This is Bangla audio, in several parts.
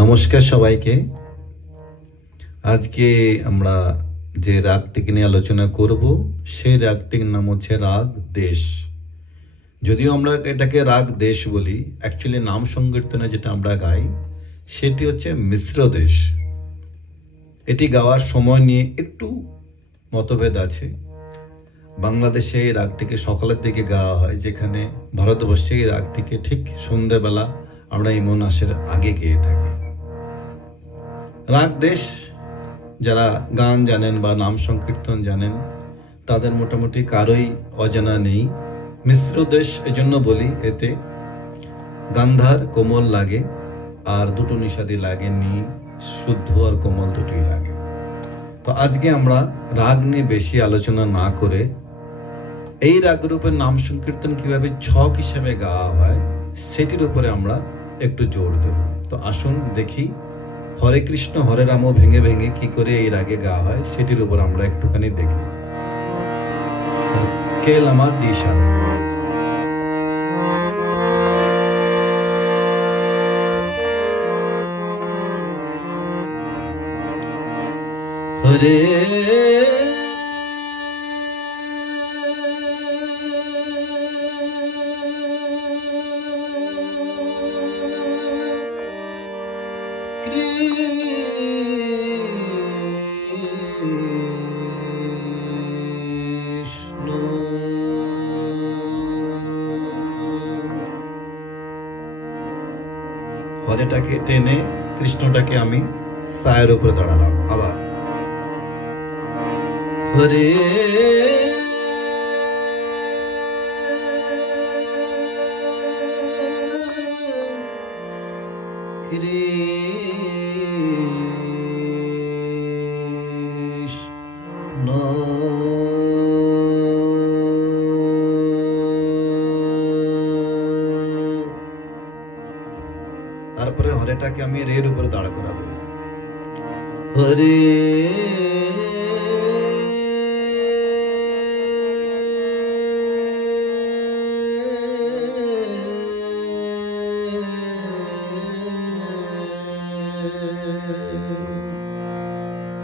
নমস্কার সবাইকে। আজকে আমরা যে রাগটিকে নিয়ে আলোচনা করব সেই রাগটির নাম হচ্ছে রাগ দেশ। যদিও আমরা এটাকে রাগ দেশ বলি, অ্যাকচুয়ালি নাম সংকীর্তনে যেটা আমরা গাই সেটি হচ্ছে মিশ্র দেশ। এটি গাওয়ার সময় নিয়ে একটু মতভেদ আছে। বাংলাদেশে এই রাগটিকে সকালের দিকে গাওয়া হয়, যেখানে ভারতবর্ষে এই রাগটিকে ঠিক সন্ধ্যাবেলা আমরা ইমন আসের আগে গেয়ে থাকি। রাগ দেশ যারা গান জানেন বা নাম সংকীর্তন জানেন তাদের মোটামুটি কারোই অজানা নেই। মিশ্র দেশ এজন্য বলি, এতে গান্ধার কোমল লাগে আর দুটো নিষাদি লাগে, নি শুদ্ধ আর কোমল দুটোই লাগে। তো আজকে আমরা রাগ নিয়ে বেশি আলোচনা না করে এই রাগ রূপের নাম সংকীর্তন কিভাবে ছক হিসেবে গাওয়া হয় সেটির উপরে আমরা একটু জোর দেব। তো আসুন দেখি হরে কৃষ্ণ হরে রাম ভেঙে ভেঙে কি করে এই রাগে গাওয়া হয় সেটির উপর আমরা একটুখানি দেখি। স্কেল আমার ডি শার্প। হরে হরেটাকে টেনে কৃষ্ণটাকে আমি সায়ের উপরে দাঁড়ালাম। আবার হরে কৃষ্ণ তারপরে হরেটাকে আমি রের উপরে দাঁড়া করাবো। হরে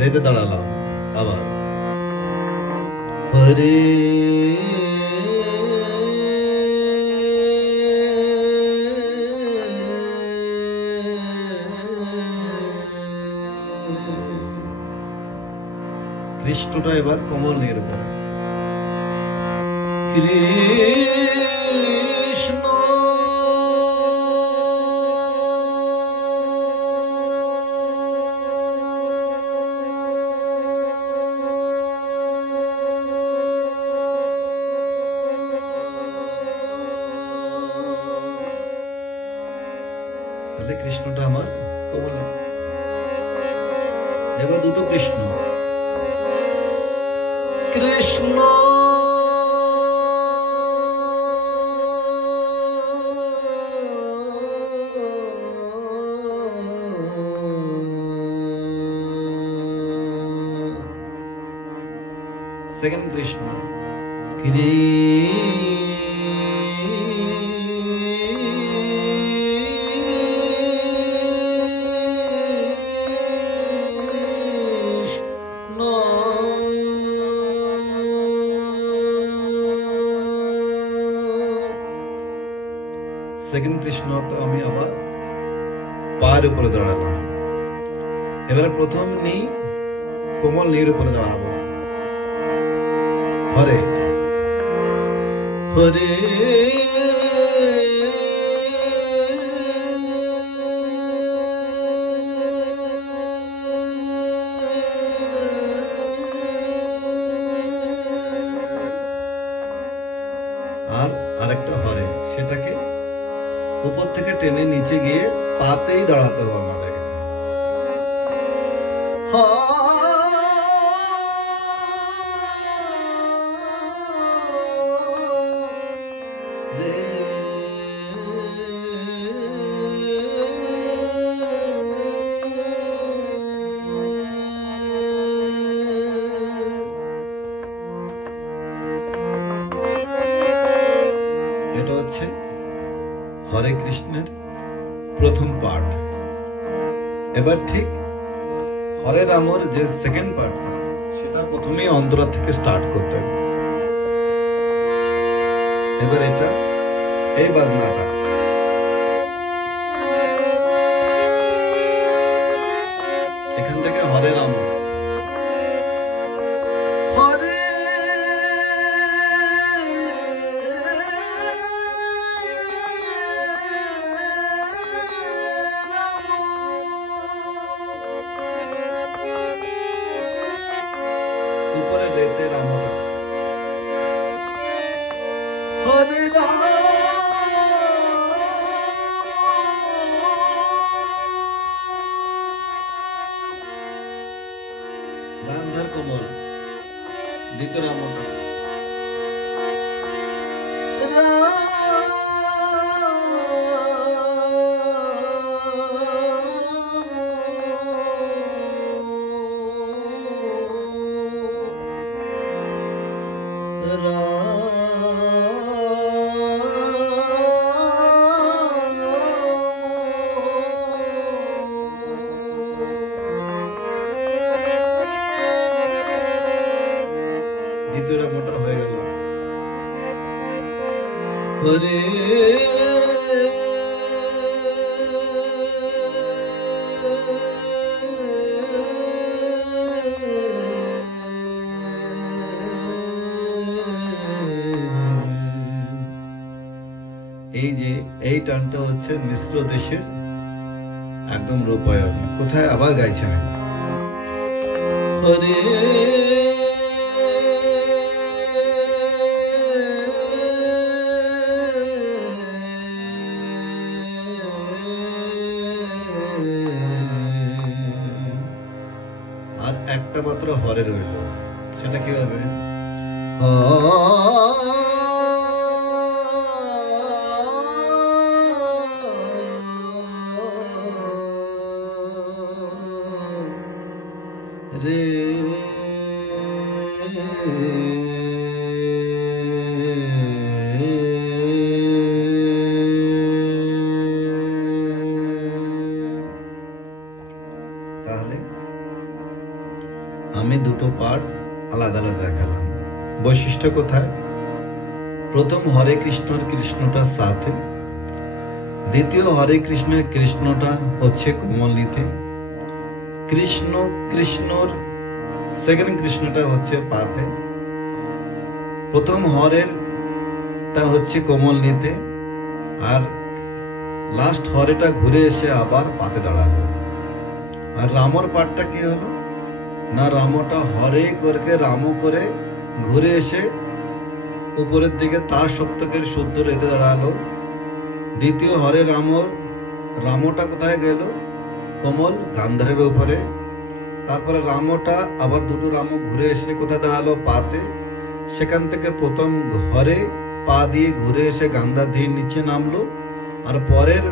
রেতে দাঁড়ালাম। আবার হরে কৃষ্ণটা এবার কোমল নীর উপরে। কৃষ্ণ তাহলে কৃষ্ণটা আমার কোমল। এবার দুটো কৃষ্ণ। কৃষ্ণ সেকেন্ড কৃষ্ণ। সেকেন্ড কৃষ্ণ তো আমি আবার পায়ের উপরে দাঁড়ালাম। এবারে প্রথম নি কোমল নীর উপরে দাঁড়াবো। হরে হরে আর আরেকটা হরে, সেটাকে উপর থেকে টেনে নিচে গিয়ে পাতেই দাঁড়াতে হবে আমাদের। এটা হচ্ছে হরে কৃষ্ণের প্রথম পার্ট। এবার ঠিক হরে রামর যে সেকেন্ড পার্টটা সেটা প্রথমেই অন্তরা থেকে স্টার্ট করতে হবে। এবার এটা এই বাজনাটা এখান থেকে হরে রাম হরে উপরে রেতে রামটা হরে রাম গান্ধার কোমল দ্বিতীয় রামটা দ্বিতীয় রামটা হয়ে গেল হরে এই যে এই টানটা হচ্ছে মিশ্র দেশের একদম রূপায়ণ। কোথায় আবার গাইছেন হরে আর একটা মাত্র হরে রইল, সেটা কি হবে রে তাহলে আমি দুটো পার্ট আলাদা আলাদা দেখালাম। বৈশিষ্ট্য কোথায়? প্রথম হরে কৃষ্ণর কৃষ্ণটা সাথে, দ্বিতীয় হরে কৃষ্ণের কৃষ্ণটা হচ্ছে কোমলিতে, কৃষ্ণ কৃষ্ণর সেকেন্ড কৃষ্ণটা হচ্ছে পাতে। প্রথম হরেরটা হচ্ছে কোমল নিতে, আর লাস্ট হরেটা ঘুরে এসে আবার পাতে দাঁড়ালো। আর রামর পাঠটা কি হলো না, রামটা হরে করকে রাম করে ঘুরে এসে উপরের দিকে তার সপ্তকের শুদ্ধ রেতে দাঁড়ালো। দ্বিতীয় হরে রামর রামটা কোথায় গেল? কোমল গান্ধারের উপরে। তারপরে রামটা আবার দুটো রাম ঘুরে এসে কোথায় দাঁড়ালো? পাতে। সেখান থেকে প্রথম হরে পা দিয়ে ঘুরে এসে গান্ধার ধীর নিচে নামলো, আর পরের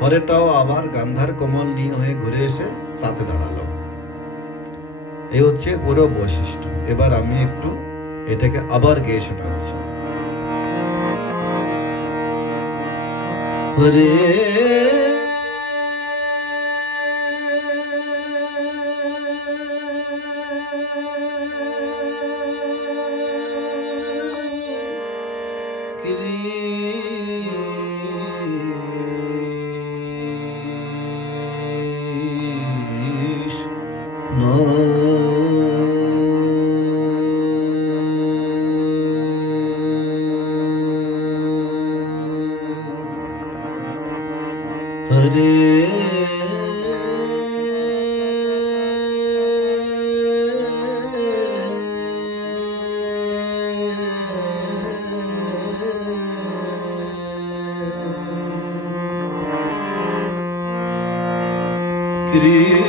হরেটাও আবার গান্ধার কোমল নিয়ে হয়ে ঘুরে এসে সাথে দাঁড়ালো। এই হচ্ছে পুরো বৈশিষ্ট্য। এবার আমি একটু এটাকে আবার গেয়ে শোনাচ্ছি। হরে হরে কৃষ্ণ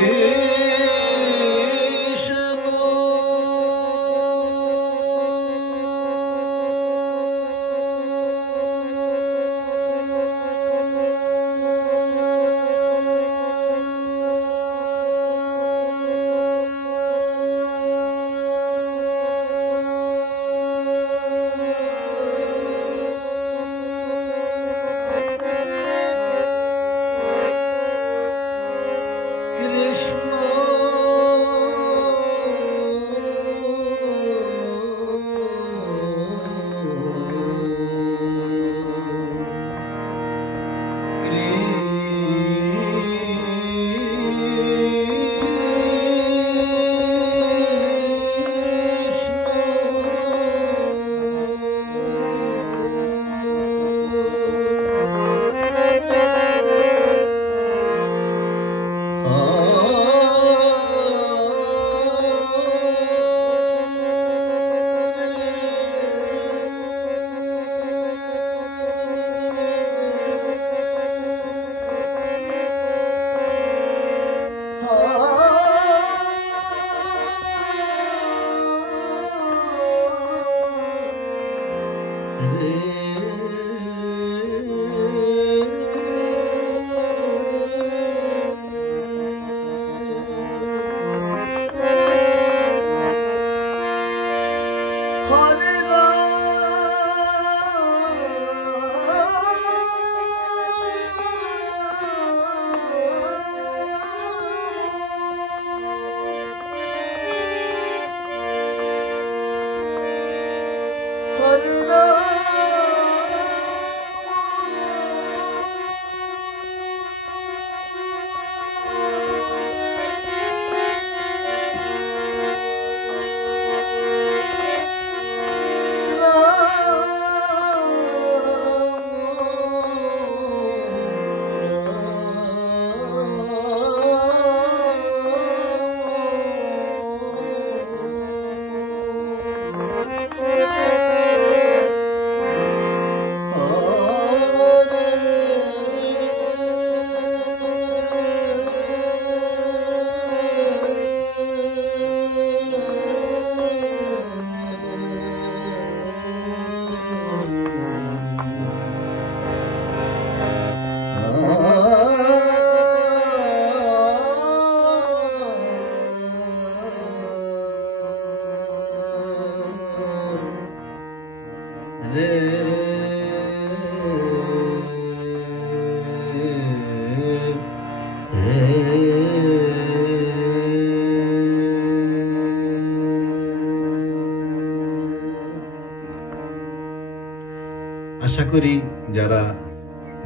করি যারা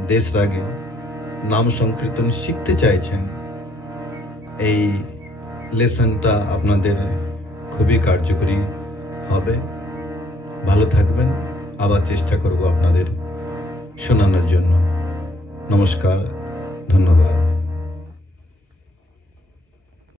দেশ রাগে নাম সংকীর্তন শিখতে চাইছেন, এই লেসনটা আপনাদের খুবই কার্যকরী হবে। ভালো থাকবেন, আবার চেষ্টা করব আপনাদের শোনানোর জন্য। নমস্কার, ধন্যবাদ।